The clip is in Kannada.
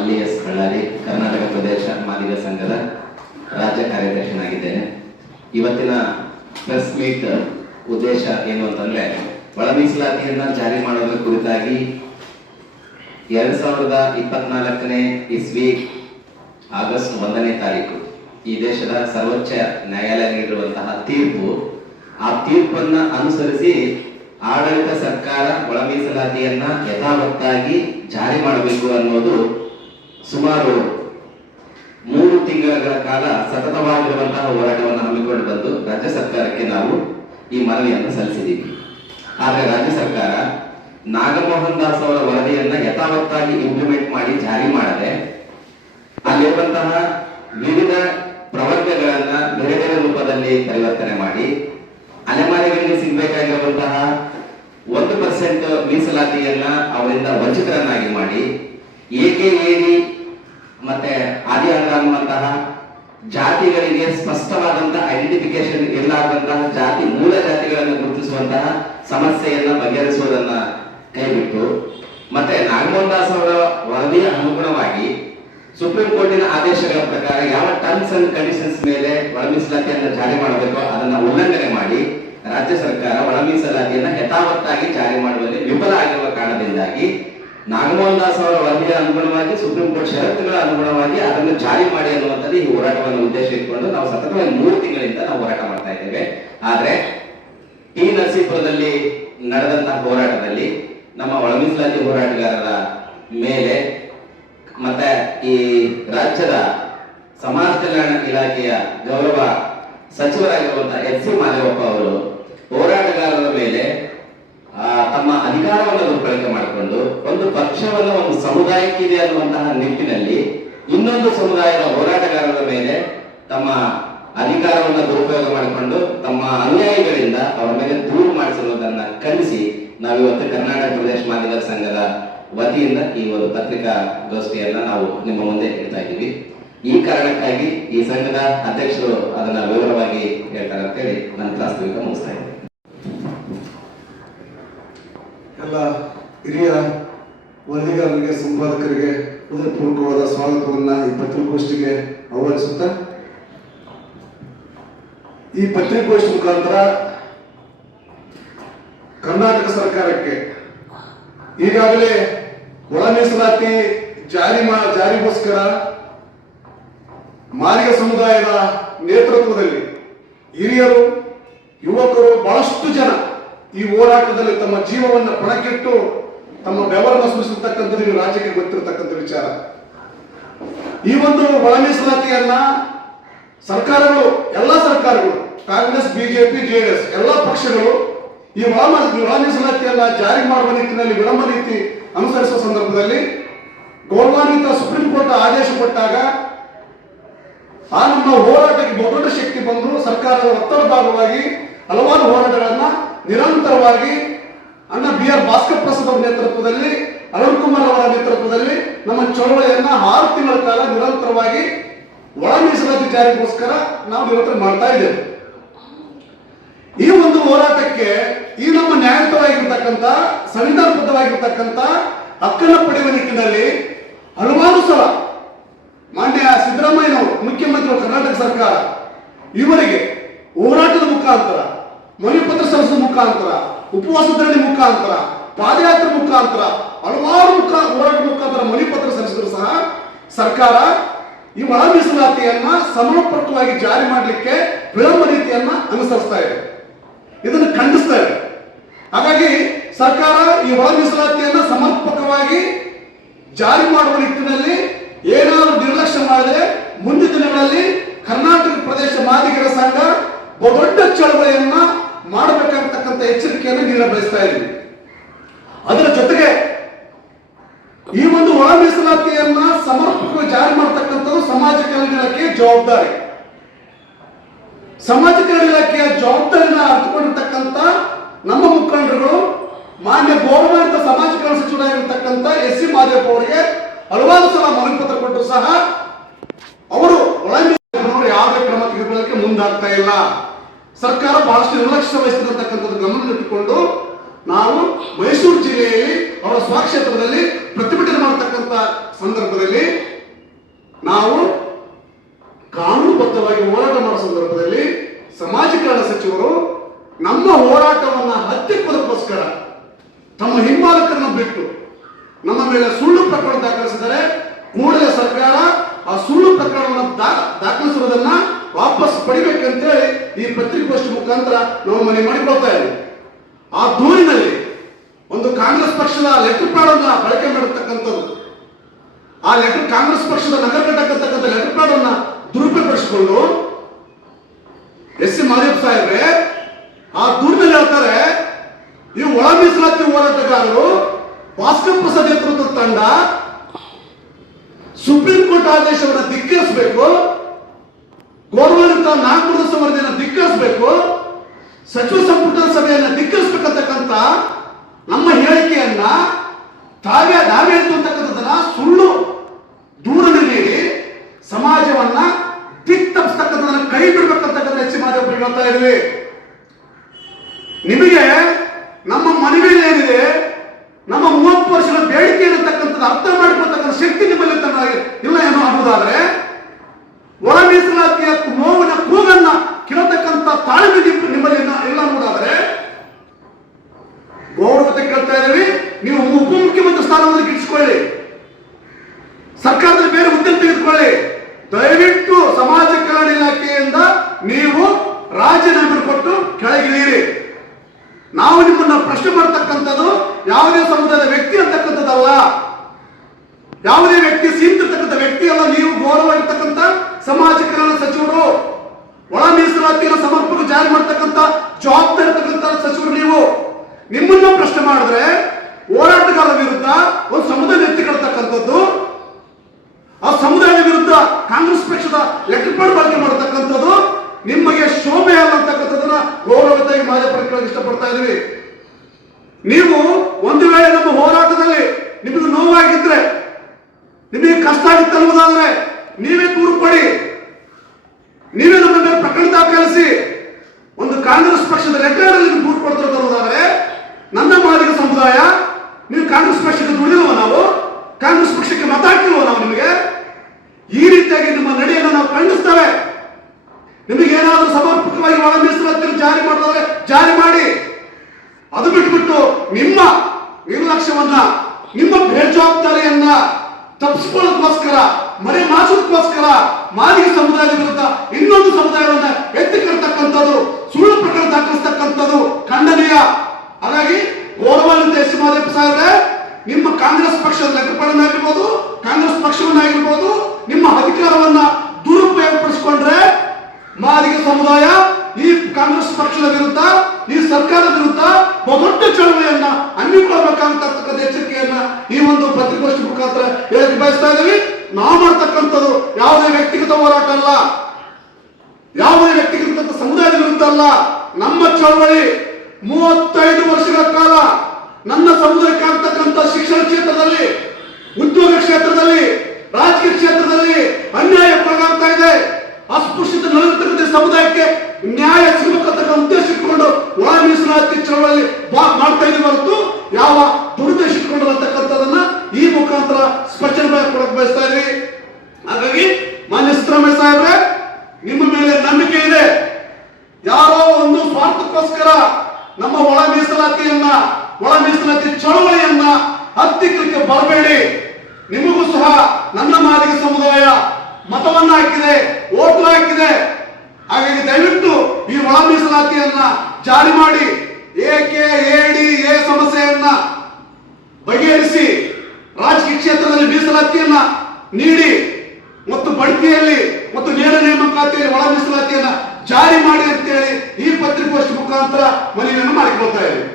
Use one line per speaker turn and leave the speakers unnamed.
ಮಲ್ಲಿ ಎಸ್ ಬಳ್ಳಾರಿ, ಕರ್ನಾಟಕ ಪ್ರದೇಶ ಮಾದಿಗ ಸಂಘದ ರಾಜ್ಯ ಕಾರ್ಯದರ್ಶಿನಾಗಿದ್ದೇನೆ. ಇವತ್ತಿನ ಪ್ರೆಸ್ ಮೀಟ್ ಉದ್ದೇಶ ಏನು ಅಂತಂದ್ರೆ ಒಳ ಮೀಸಲಾತಿಯನ್ನ ಜಾರಿ ಮಾಡೋದ್ರ ಕುರಿತಾಗಿ ಎರಡ್ ಸಾವಿರದ ಇಪ್ಪತ್ನಾಲ್ಕನೇ ಇಸ್ವಿ ಆಗಸ್ಟ್ ಒಂದನೇ ತಾರೀಕು ಈ ದೇಶದ ಸರ್ವೋಚ್ಚ ನ್ಯಾಯಾಲಯ ನೀಡಿರುವಂತಹ ತೀರ್ಪು, ಆ ತೀರ್ಪನ್ನ ಅನುಸರಿಸಿ ಆಡಳಿತ ಸರ್ಕಾರ ಒಳ ಮೀಸಲಾತಿಯನ್ನ ಯಥಾವತ್ತಾಗಿ ಜಾರಿ ಮಾಡಬೇಕು ಅನ್ನೋದು ಸುಮಾರು ಮೂರು ತಿಂಗಳ ಕಾಲ ಸತತವಾಗಿರುವಂತಹ ಹೋರಾಟವನ್ನು ಹಮ್ಮಿಕೊಂಡು ಬಂದು ರಾಜ್ಯ ಸರ್ಕಾರಕ್ಕೆ ನಾವು ಈ ಮನವಿಯನ್ನು ಸಲ್ಲಿಸಿದ್ದೀವಿ ಆದರೆ ರಾಜ್ಯ ಸರ್ಕಾರ ನಾಗಮೋಹನ್ ದಾಸ್ ಅವರ ವರದಿಯನ್ನ ಯಥಾವತ್ತಾಗಿ ಇಂಪ್ಲಿಮೆಂಟ್ ಮಾಡಿ ಜಾರಿ ಮಾಡದೆ, ಅಲ್ಲಿರುವಂತಹ ವಿವಿಧ ಪ್ರವರ್ಗಗಳನ್ನ ಬೇರೆ ಬೇರೆ ರೂಪದಲ್ಲಿ ಪರಿವರ್ತನೆ ಮಾಡಿ, ಅಲೆಮಾರಿಗಳಿಗೆ ಸಿಗಬೇಕಾಗಿರುವಂತಹ ಒಂದು ಪರ್ಸೆಂಟ್ ಮೀಸಲಾತಿಯನ್ನ ಅವರಿಂದ ವಂಚಿತರನ್ನಾಗಿ ಮಾಡಿ, ಏಕೆ ಏರಿ ಮತ್ತೆ ಆದಿ ಅನ್ನುವಂತಹ ಜಾತಿಗಳಿಗೆ ಸ್ಪಷ್ಟವಾದಂತಹ ಐಡೆಂಟಿಫಿಕೇಶನ್ ಇರಲಾರ್ದಂತಹ ಜಾತಿ, ಮೂಲ ಜಾತಿಗಳನ್ನು ಗುರುತಿಸುವಂತಹ ಸಮಸ್ಯೆಯನ್ನ ಬಗೆಹರಿಸುವುದನ್ನ ಕೈಬಿಟ್ಟು, ಮತ್ತೆ ನಾಗಮೋಹನ್ ದಾಸ್ ಅವರ ವರದಿಯ ಅನುಗುಣವಾಗಿ ಸುಪ್ರೀಂ ಕೋರ್ಟಿನ ಆದೇಶಗಳ ಪ್ರಕಾರ ಯಾವ ಟರ್ಮ್ಸ್ ಅಂಡ್ ಕಂಡೀಷನ್ಸ್ ಮೇಲೆ ಒಳ ಮೀಸಲಾತಿಯನ್ನು ಜಾರಿ ಮಾಡಬೇಕೋ ಅದನ್ನ ಉಲ್ಲಂಘನೆ ಮಾಡಿ ರಾಜ್ಯ ಸರ್ಕಾರ ಒಳ ಮೀಸಲಾತಿಯನ್ನು ಯಥಾವತ್ತಾಗಿ ಜಾರಿ ಮಾಡುವಲ್ಲಿ ವಿಫಲ ಆಗಿರುವ ಕಾರಣದಿಂದಾಗಿ ನಾಗಮೋಹನ್ ದಾಸ್ ಅವರ ವರದಿಯ ಅನುಗುಣವಾಗಿ ಸುಪ್ರೀಂ ಕೋರ್ಟ್ ಷರತ್ತುಗಳ ಅನುಗುಣವಾಗಿ ಅದನ್ನು ಜಾರಿ ಮಾಡಿ ಅನ್ನುವಂಥದ್ದು ಈ ಹೋರಾಟವನ್ನು ಉದ್ದೇಶ ಇಟ್ಕೊಂಡು ನಾವು ಸತತವಾಗಿ ಮೂರು ತಿಂಗಳಿಂದ ನಾವು ಹೋರಾಟ ಮಾಡ್ತಾ ಇದ್ದೇವೆ. ಆದ್ರೆ ಟಿ ನರಸೀಪುರದಲ್ಲಿ ನಡೆದಂತಹ ಹೋರಾಟದಲ್ಲಿ ನಮ್ಮ ಒಳಮೀಸಲಾತಿ ಹೋರಾಟಗಾರರ ಮೇಲೆ ಮತ್ತೆ ಈ ರಾಜ್ಯದ ಸಮಾಜ ಕಲ್ಯಾಣ ಇಲಾಖೆಯ ಗೌರವ ಸಚಿವರಾಗಿರುವಂತಹ ಎಚ್ ಸಿ ಮಾದೇವಪ್ಪ ಅವರು ಹೋರಾಟಗಾರರ ಮೇಲೆ ತಮ್ಮ ಅಧಿಕಾರವನ್ನು ದುರ್ಬಳಕೆ ಮಾಡಿಕೊಂಡು ಒಂದು ಪಕ್ಷವನ್ನು ಒಂದು ಸಮುದಾಯಕ್ಕಿದೆ ಅನ್ನುವಂತಹ ನಿಟ್ಟಿನಲ್ಲಿ ಇನ್ನೊಂದು ಸಮುದಾಯದ ಹೋರಾಟಗಾರರ ಮೇಲೆ ತಮ್ಮ ಅಧಿಕಾರವನ್ನು ದುರುಪಯೋಗ ಮಾಡಿಕೊಂಡು ತಮ್ಮ ಅನುಯಾಯಿಗಳಿಂದ ಅವರ ಮೇಲೆ ದೂರು ಮಾಡಿಸಿರುವುದನ್ನು ಕಲಿಸಿ ನಾವಿವತ್ತು ಕರ್ನಾಟಕ ಪ್ರದೇಶ ಮಾದಿಗರ ಸಂಘದ ವತಿಯಿಂದ ಈ ಒಂದು ಪತ್ರಿಕಾ ಗೋಷ್ಠಿಯನ್ನ ನಾವು ನಿಮ್ಮ ಮುಂದೆ ಇಡ್ತಾ ಇದ್ದೀವಿ. ಈ ಕಾರಣಕ್ಕಾಗಿ ಈ ಸಂಘದ ಅಧ್ಯಕ್ಷರು ಅದನ್ನ ವಿವರವಾಗಿ ಹೇಳ್ತಾರೆ ಅಂತೇಳಿ ನನ್ನ ಪ್ರಾಸ್ತಾವಿಕ ಮುಗಿಸ್ತಾ ಇದ್ದೀನಿ.
ಎಲ್ಲ ಹಿರಿಯ ವರದಿಗಾರರಿಗೆ, ಸಂಪಾದಕರಿಗೆ ಹೃದಯಪೂರ್ವಕವಾದ ಸ್ವಾಗತವನ್ನ ಈ ಪತ್ರಿಕೋಷ್ಠಿಗೆ ಆಹ್ವಾನಿಸುತ್ತಾ, ಈ ಪತ್ರಿಕೋಷ್ಠಿ ಮುಖಾಂತರ ಕರ್ನಾಟಕ ಸರ್ಕಾರಕ್ಕೆ ಈಗಾಗಲೇ ಒಳ ಮೀಸಲಾತಿ ಜಾರಿ ಜಾರಿಗೋಸ್ಕರ ಮಾದಿಗ ಸಮುದಾಯದ ನೇತೃತ್ವದಲ್ಲಿ ಹಿರಿಯರು, ಯುವಕರು ಬಹಳಷ್ಟು ಜನ ಈ ಹೋರಾಟದಲ್ಲಿ ತಮ್ಮ ಜೀವವನ್ನು ಪಣಕ್ಕಿಟ್ಟು ತಮ್ಮ ಬೆವರನ್ನು ಸೂಚಿಸತಕ್ಕಂಥದ್ದು ನೀವು ರಾಜ್ಯಕ್ಕೆ ಗೊತ್ತಿರತಕ್ಕಂಥ ವಿಚಾರ. ಈ ಒಂದು ಒಳ ಮೀಸಲಾತಿಯನ್ನ ಸರ್ಕಾರಗಳು, ಎಲ್ಲ ಸರ್ಕಾರಗಳು, ಕಾಂಗ್ರೆಸ್, ಬಿಜೆಪಿ ಜೆಡಿಎಸ್ ಎಲ್ಲ ಪಕ್ಷಗಳು ಈ ಒಳ ಮೀಸಲಾತಿಯನ್ನ ಜಾರಿ ಮಾಡುವ ನಿಟ್ಟಿನಲ್ಲಿ ವಿಳಂಬ ನೀತಿ ಅನುಸರಿಸುವ ಸಂದರ್ಭದಲ್ಲಿ ಗೌರವಾನ್ವಿತ ಸುಪ್ರೀಂ ಕೋರ್ಟ್ ಆದೇಶ ಕೊಟ್ಟಾಗ ಆ ನಮ್ಮ ಹೋರಾಟಕ್ಕೆ ಬಹುದೊಡ್ಡ ಶಕ್ತಿ ಬಂದು ಸರ್ಕಾರದ ಒತ್ತಡ ಭಾಗವಾಗಿ ಹಲವಾರು ಹೋರಾಟಗಳನ್ನ ನಿರಂತರವಾಗಿ ಅಣ್ಣ ಬಿ ಆರ್ ಭಾಸ್ಕರ್ ಪ್ರಸಾದ್ ಅವರ ನೇತೃತ್ವದಲ್ಲಿ, ಅರುಣ್ ಕುಮಾರ್ ಅವರ ನೇತೃತ್ವದಲ್ಲಿ ನಮ್ಮ ಚಳವಳಿಯನ್ನ ಆರು ತಿಂಗಳ ಕಾಲ ನಿರಂತರವಾಗಿ ಒಳ ಮೀಸಲಾತಿ ಜಾರಿಗೋಸ್ಕರ ನಾವು ಇವತ್ತು ಮಾಡ್ತಾ ಇದ್ದೇವೆ. ಈ ಒಂದು ಹೋರಾಟಕ್ಕೆ ಈ ನಮ್ಮ ನ್ಯಾಯಯುತವಾಗಿರ್ತಕ್ಕಂಥ, ಸಂವಿಧಾನಬದ್ಧವಾಗಿರ್ತಕ್ಕಂಥ ಹಕ್ಕನ್ನು ಪಡೆಯುವ ನಿಟ್ಟಿನಲ್ಲಿ ಹಲವಾರು ಸಲ ಮಾನ್ಯ ಸಿದ್ದರಾಮಯ್ಯನವರು ಮುಖ್ಯಮಂತ್ರಿಗಳು ಕರ್ನಾಟಕ ಸರ್ಕಾರ ಇವರಿಗೆ ಹೋರಾಟದ ಮುಖಾಂತರ ಮನವಿಪತ್ರ ಸಂಸ್ಥೆ ಮುಖಾಂತರ, ಉಪವಾಸ ಧರಣಿ ಮುಖಾಂತರ, ಪಾದಯಾತ್ರೆ ಮುಖಾಂತರ, ಹಲವಾರು ಮುಖ ಹೋರಾಟ ಮುಖಾಂತರ ಮಣಿಪತ್ರ ಸಲ್ಲಿಸಿದ್ರು ಸಹ ಸರ್ಕಾರ ಈ ಒಳ ಸಮರ್ಪಕವಾಗಿ ಜಾರಿ ಮಾಡಲಿಕ್ಕೆ ವಿಳಂಬ ರೀತಿಯನ್ನ ಅನುಸರಿಸ್ತಾ ಇದೆ. ಇದನ್ನು ಖಂಡಿಸ್ತಾ ಇದೆ. ಹಾಗಾಗಿ ಸರ್ಕಾರ ಈ ಒಳ ಸಮರ್ಪಕವಾಗಿ ಜಾರಿ ಮಾಡುವ ನಿಟ್ಟಿನಲ್ಲಿ ಏನಾದರೂ ನಿರ್ಲಕ್ಷ್ಯ ಮಾಡಿದರೆ ಮುಂದಿನ ದಿನಗಳಲ್ಲಿ ಕರ್ನಾಟಕ ಪ್ರದೇಶ ಮಾದಿಗರ ಸಂಘ, ಬಹುದೊಡ್ಡ ಮಾಡಬೇಕಾಗತಕ್ಕಂಥ ನೀರ ಬಯಸ್ತಾ ಇದ್ದೀವಿ ಅದರ ಜೊತೆಗೆ ಈ ಒಂದು ಒಳ ಮೀಸಲಾತಿಯನ್ನ ಸಮರ್ಪಕವಾಗಿ ಜಾರಿ ಮಾಡತಕ್ಕಂಥದ್ದು ಸಮಾಜ ಕಲ್ಯಾಣ ಇಲಾಖೆಯ ಜವಾಬ್ದಾರಿ. ಸಮಾಜ ಕಲ್ಯಾಣ ಇಲಾಖೆಯ ಜವಾಬ್ದಾರಿನ ಅರ್ಥಕೊಂಡಿರ್ತಕ್ಕಂಥ ನಮ್ಮ ಮುಖಂಡರು ಮಾನ್ಯ ಗೌರವಾನ್ವಿತ ಸಮಾಜ ಕಲ್ಯಾಣ ಸಚಿವರಾಗಿರ್ತಕ್ಕಂಥ ಎಸ್ ಸಿ ಮಾದೇವಪ್ಪ ಅವರಿಗೆ ಹಲವಾರು ಸಲ ಮನವಿ ಪತ್ರ ಕೊಟ್ಟರು ಸಹ ಅವರು ಒಳ ಯಾವುದೇ ಕ್ರಮ ತೆಗೆದುಕೊಳ್ಳಕ್ಕೆ ಮುಂದಾಗ್ತಾ ಇಲ್ಲ. ಸರ್ಕಾರ ಬಹಳಷ್ಟು ನಿರ್ಲಕ್ಷ್ಯ ವಹಿಸಿರತಕ್ಕಂಥದ್ದು ಗಮನದಲ್ಲಿಟ್ಟುಕೊಂಡು ನಾವು ಮೈಸೂರು ಜಿಲ್ಲೆಯಲ್ಲಿ ಅವರ ಸ್ವಕ್ಷೇತ್ರದಲ್ಲಿ ಪ್ರತಿಭಟನೆ ಮಾಡತಕ್ಕಂಥ ಸಂದರ್ಭದಲ್ಲಿ ನಾವು ಕಾನೂನುಬದ್ಧವಾಗಿ ಹೋರಾಟ ಮಾಡೋ ಸಂದರ್ಭದಲ್ಲಿ ಸಮಾಜ ಕಲ್ಯಾಣ ಸಚಿವರು ನಮ್ಮ ಹೋರಾಟವನ್ನು ಹತ್ತಿಕ್ಕೋದಕ್ಕೋಸ್ಕರ ತಮ್ಮ ಹಿಂಬಾಲಕರನ್ನು ಬಿಟ್ಟು ನಮ್ಮ ಮೇಲೆ ಸುಳ್ಳು ಪ್ರಕರಣ ದಾಖಲಿಸಿದರೆ ಕೂಡಲೇ ಸರ್ಕಾರ ಆ ಸುಳ್ಳು ಪ್ರಕರಣವನ್ನು ದಾ- ದಾಖಲಿಸಿರುವುದನ್ನ ವಾಪಸ್ ಪಡಿಬೇಕಂತೇಳಿ ಈ ಪತ್ರಿಕಾಗೋಷ್ಠಿ ಮುಖಾಂತರ ನಾವು ಮನೆ ಮಾಡಿಕೊಳ್ತಾ ಇದ್ದೀವಿ ಆ ದೂರಿನಲ್ಲಿ ಒಂದು ಕಾಂಗ್ರೆಸ್ ಪಕ್ಷದ ಲೆಟರ್ ಪ್ಯಾಡ್ ಅನ್ನ ಬಳಕೆ ಮಾಡಿರ್ತಕ್ಕಂಥದ್ದು ಆ ಲೆಟರ್ ಕಾಂಗ್ರೆಸ್ ಪಕ್ಷದ ನಗರ ಘಟಕ ಲೆಟರ್ ಪ್ಯಾಡ್ ಅನ್ನ ದುರುಪಯೋಗಪಡಿಸಿಕೊಂಡು ಎಸ್ ಸಿ ಮಾದೇವ್ ಸಾಹೇಬ್ರೆ, ಆ ದೂರಿನಲ್ಲಿ ಹೇಳ್ತಾರೆ, ಈ ಒಳ ಮೀಸಲಾತಿ ಹೋರಾಟಗಾರರು ಭಾಸ್ಕರ್ ಪ್ರಸಾದ್ ನೇತೃತ್ವದ ತಂಡ ಸುಪ್ರೀಂ ಕೋರ್ಟ್ ಆದೇಶವನ್ನು ಧಿಕ್ಕರಿಸಬೇಕು. ಗೌರವಾನ್ವಿತ ನಾಗಪುರದ ವರದಿಯನ್ನು ಧಿಕ್ಕರಿಸಬೇಕು. ಸಚಿವ ಸಂಪುಟ ಸಭೆಯನ್ನು ಧಿಕ್ಕರಿಸಬೇಕಂತಕ್ಕಂಥ ನಮ್ಮ ಹೇಳಿಕೆಯನ್ನ ತಾವೇ ನಾವೇ ಅಂತಕ್ಕಂಥದ್ದನ್ನ ಸುಳ್ಳು ದೂರನ್ನು ನೀಡಿ ಸಮಾಜವನ್ನ ದಿಕ್ ತಪ್ಪಿಸ್ತಕ್ಕಂಥದ್ದನ್ನ ಕೈ ಬಿಡ್ಬೇಕಂತಕ್ಕಂಥ ಹೆಚ್ಚು ಮಾಧ್ಯಮ ಹೇಳ್ತಾ ಇದ್ವಿ ನಿಮಗೆ ನಮ್ಮ ಮನವಿಯಲ್ಲಿ ಏನಿದೆ, ನಮ್ಮ ಮೂವತ್ತು ವರ್ಷದ ಬೇಡಿಕೆ ಇರತಕ್ಕಂಥದ್ದು ಅರ್ಥ ಮಾಡಿಕೊಳ್ತಕ್ಕಂಥ ಶಕ್ತಿ ನಿಮ್ಮಲ್ಲಿ ಇಲ್ಲ ಏನೋ ಅನ್ನೋದಾದ್ರೆ ಒಳ ಮೀಸಲಾತಿಯ ನೋವಿನ ಕೂಗನ್ನ ಕೇಳತಕ್ಕಂಥ ತಾಳ್ಮೆ ನಿಮ್ಮ- ನಿಮ್ಮಲ್ಲಿ ಇಲ್ಲ- ಇಲ್ಲ ಅನ್ನೋದಾದ್ರೆ ಗೌರವತೆ ಕೇಳ್ತಾ ಇದ್ದೀವಿ ನೀವು ಉಪಮುಖ್ಯಮಂತ್ರಿ ಸ್ಥಾನವನ್ನು ಗಿಟ್ಟಿಸ್ಕೊಳ್ಳಿ ಸರ್ಕಾರದ ಬೇರೆ ಹುದ್ದೆ ತೆಗೆದುಕೊಳ್ಳಿ ದಯವಿಟ್ಟು ಸಮಾಜ ಕಲ್ಯಾಣ ಇಲಾಖೆಯಿಂದ ನೀವು ರಾಜೀನಾಮೆ ಕೊಟ್ಟು ಕೆಳಗಿಳಿಯಿರಿ ನಾವು ನಿಮ್ಮನ್ನ ಪ್ರಶ್ನೆ ಮಾಡ್ತಕ್ಕಂಥದ್ದು ಯಾವುದೇ ಸಮುದಾಯದ ವ್ಯಕ್ತಿ ಅಂತಕ್ಕಂಥದ್ದಲ್ಲ. ಯಾವುದೇ ವ್ಯಕ್ತಿ ಸೀಮಿತಿರ್ತಕ್ಕಂಥ ವ್ಯಕ್ತಿ ಅಲ್ಲ ನೀವು ಗೌರವ ಇರ್ತಕ್ಕಂಥ ಸಮಾಜ ಕಲ್ಯಾಣ ಸಚಿವರು, ಒಳ ಮೀಸಲಾತಿಯನ್ನು ಸಮರ್ಪಕ ಜಾರಿ ಮಾಡ್ತಕ್ಕಂಥ ಜವಾಬ್ದಾರಿ ಸಚಿವರು ನೀವು. ನಿಮ್ಮನ್ನ ಪ್ರಶ್ನೆ ಮಾಡಿದ್ರೆ, ಹೋರಾಟಗಾರರ ವಿರುದ್ಧ ಒಂದು ಸಮುದಾಯ ಎತ್ತಿಕೊಳ್ತಕ್ಕಂಥದ್ದು ಆ ಸಮುದಾಯದ ವಿರುದ್ಧ ಕಾಂಗ್ರೆಸ್ ಪಕ್ಷದ ಲೆಕ್ಕಪಾಡು ಬಳಕೆ ಮಾಡತಕ್ಕಂಥದ್ದು, ನಿಮಗೆ ಶೋಭೆ ಅಲ್ಲ ಅಂತಕ್ಕಂಥದ್ದನ್ನ ಮಾಜಿ ಇಷ್ಟಪಡ್ತಾ ಇದೀವಿ ನೀವು ಒಂದು ವೇಳೆ ನಮ್ಮ ಹೋರಾಟದಲ್ಲಿ ನಿಮಗೆ ನೋವಾಗಿದ್ರೆ ನಿಮಗೆ ಕಷ್ಟ ಆಗಿತ್ತು ಅನ್ನೋದಾದ್ರೆ ನೀವೇ ನೀವೇ ನಮ್ಮ ಮೇಲೆ ಪ್ರಕರಣ ದಾಖಲಿಸಿ ಒಂದು ಕಾಂಗ್ರೆಸ್ ಪಕ್ಷದ ರೆಕಾರ್ಡ್ ಅಲ್ಲಿ ಬೂಟ್ ಕೊಡ್ತಿರೋದಾದ್ರೆ ನನ್ನ ಮಾದಿಗ ಸಮುದಾಯ, ನೀವು ಕಾಂಗ್ರೆಸ್ ಪಕ್ಷಕ್ಕೆ ದುಡಿದಿಲ್ವ ನಾವು? ಕಾಂಗ್ರೆಸ್ ಪಕ್ಷಕ್ಕೆ ಮತ ಹಾಕಿಲ್ವ ನಾವು ನಿಮಗೆ? ಈ ರೀತಿಯಾಗಿ ನಿಮ್ಮ ನಡೆಯನ್ನು ನಾವು ಖಂಡಿಸ್ತೇವೆ. ನಿಮಗೆ ಏನಾದರೂ ಸಮರ್ಪಕವಾಗಿ ಒಳ ಮೀಸಲಾತಿ ಜಾರಿ ಮಾಡೋದಾದ್ರೆ ಜಾರಿ ಮಾಡಿ. ಅದು ಬಿಟ್ಬಿಟ್ಟು ನಿಮ್ಮ ನಿರ್ಲಕ್ಷ್ಯವನ್ನ, ನಿಮ್ಮ ಬೇಜವಾಬ್ದಾರಿಯನ್ನ ತಪ್ಪಿಸ್ಕೊಳ್ಳೋದಕ್ಕೋಸ್ಕರ ಮರೆ ಮಾಸಕ್ಕೋಸ್ಕರ ಮಾದಿಗ ಸಮುದಾಯದ ವಿರುದ್ಧ ಇನ್ನೊಂದು ಸಮುದಾಯವನ್ನ ಎತ್ತಿಕೊಳ್ತಕ್ಕಂಥದ್ದು ಸುಳ್ಳು ಪ್ರಕರಣ ದಾಖಲಿಸ್ತಕ್ಕಂಥದ್ದು ಖಂಡನೀಯ. ಹಾಗಾಗಿ ಗೌರವಾನ್ವಿತ ಎಸ್ ಮಾದೇಪ್ಪ ಸಾಹೇಬ್ರೆ, ನಿಮ್ಮ ಕಾಂಗ್ರೆಸ್ ಪಕ್ಷದ ಲೆಕ್ಕಪಡನಾಗಿರ್ಬೋದು ಕಾಂಗ್ರೆಸ್ ಪಕ್ಷವನ್ನಾಗಿರ್ಬೋದು, ನಿಮ್ಮ ಅಧಿಕಾರವನ್ನ ದುರುಪಯೋಗಪಡಿಸಿಕೊಂಡ್ರೆ ಮಾದಿಗ ಸಮುದಾಯ ಈ ಕಾಂಗ್ರೆಸ್ ಪಕ್ಷದ ವಿರುದ್ಧ, ಈ ಸರ್ಕಾರದ ವಿರುದ್ಧ ಬಹುದೊಡ್ಡ ಚಳವಳಿಯನ್ನ ಹಮ್ಮಿಕೊಳ್ಬೇಕಾಗತಕ್ಕಂಥ ಎಚ್ಚರಿಕೆಯನ್ನ ನಾವು ಮಾಡ್ತಕ್ಕಂಥದ್ದು ಯಾವುದೇ ವ್ಯಕ್ತಿಗತ ಹೋರಾಟ ಅಲ್ಲ. ಯಾವುದೇ ವ್ಯಕ್ತಿಗತ ಸಮುದಾಯದ ವಿರುದ್ಧ ಅಲ್ಲ. ನಮ್ಮ ಚಳವಳಿ ಮೂವತ್ತೈದು ವರ್ಷಗಳ ಕಾಲ ನನ್ನ ಸಮುದಾಯಕ್ಕೆ ಆಗ್ತಕ್ಕಂಥ ಶಿಕ್ಷಣ ಕ್ಷೇತ್ರದಲ್ಲಿ, ಉದ್ಯೋಗ ಕ್ಷೇತ್ರದಲ್ಲಿ, ರಾಜಕೀಯ ಕ್ಷೇತ್ರದಲ್ಲಿ ಅನ್ಯಾಯ ಒಳಗಾಗ್ತಾ ಇದೆ. ಅಸ್ಪೃಶ್ಯತೆ ನಲವತ್ತಕ್ಕಂಥ ಸಮುದಾಯಕ್ಕೆ ನ್ಯಾಯ ಸಿಗಬೇಕಂತ ಉದ್ದೇಶ ಇಟ್ಕೊಂಡು ಒಳ ಮೀಸಲಾತಿ ಚಳವಳಿ ಮಾಡ್ತಾ ಇದೆ ಹೊರತು ಯಾವ ದುರುದ್ದೇಶ ಇಟ್ಕೊಂಡು ಅಂತಕ್ಕಂಥದನ್ನ ಈ ಮುಖಾಂತರ ಸ್ಪಷ್ಟನೆ ಕೊಡಕ್ ಬಯಸ್ತಾ ಇದೀವಿ ಹಾಗಾಗಿ ಮಾನ್ಯ ಸಿದ್ದರಾಮಯ್ಯ ಸಾಹೇಬ್ರೆ ನಿಮ್ಮ ಮೇಲೆ ನಂಬಿಕೆ ಇದೆ ಯಾರೋ ಒಂದು ಸ್ವಾರ್ಥಕ್ಕೋಸ್ಕರ ನಮ್ಮ ಒಳ ಮೀಸಲಾತಿಯನ್ನ, ಒಳ ಮೀಸಲಾತಿ ಚಳುವಳಿಯನ್ನ ಹತ್ತಿಕ್ಕಲಿಕ್ಕೆ ಬರಬೇಡಿ. ನಿಮಗೂ ಸಹ ನನ್ನ ಮಾದಿಗ ಸಮುದಾಯ ಮತವನ್ನ ಹಾಕಿದೆ, ಓಟು ಹಾಕಿದೆ. ಹಾಗಾಗಿ ದಯವಿಟ್ಟು ಈ ಒಳ ಮೀಸಲಾತಿಯನ್ನ ಜಾರಿ ಮಾಡಿ, ಏಕೆ ಎಡಿ ಎ ಸಮಸ್ಯೆಯನ್ನ ಬಗೆಹರಿಸಿ ರಾಜಕೀಯ ಕ್ಷೇತ್ರದಲ್ಲಿ ಮೀಸಲಾತಿಯನ್ನ ನೀಡಿ ಮತ್ತು ಬಡ್ತಿಯಲ್ಲಿ ಮತ್ತು ನೇರ ನೇಮಕಾತಿಯಲ್ಲಿ ಒಳ ಮೀಸಲಾತಿಯನ್ನ ಜಾರಿ ಮಾಡಿ ಅಂತೇಳಿ ಈ ಪತ್ರಿಕೋಷ್ಠಿ ಮುಖಾಂತರ ಮನವಿಯನ್ನು ಮಾಡಿಕೊಳ್ತಾ ಇದ್ದೀವಿ